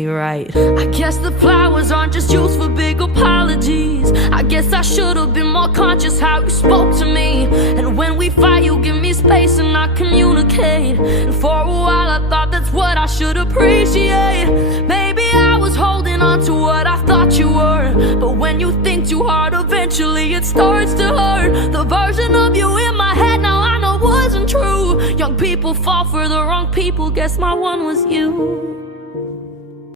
You're right. I guess the flowers aren't just used for big apologies. I guess I should have been more conscious how you spoke to me. And when we fight, you give me space and I communicate. And for a while I thought that's what I should appreciate. Maybe I was holding on to what I thought you were, but when you think too hard, eventually it starts to hurt. The version of you in my head now I know wasn't true. Young people fall for the wrong people, guess my one was you.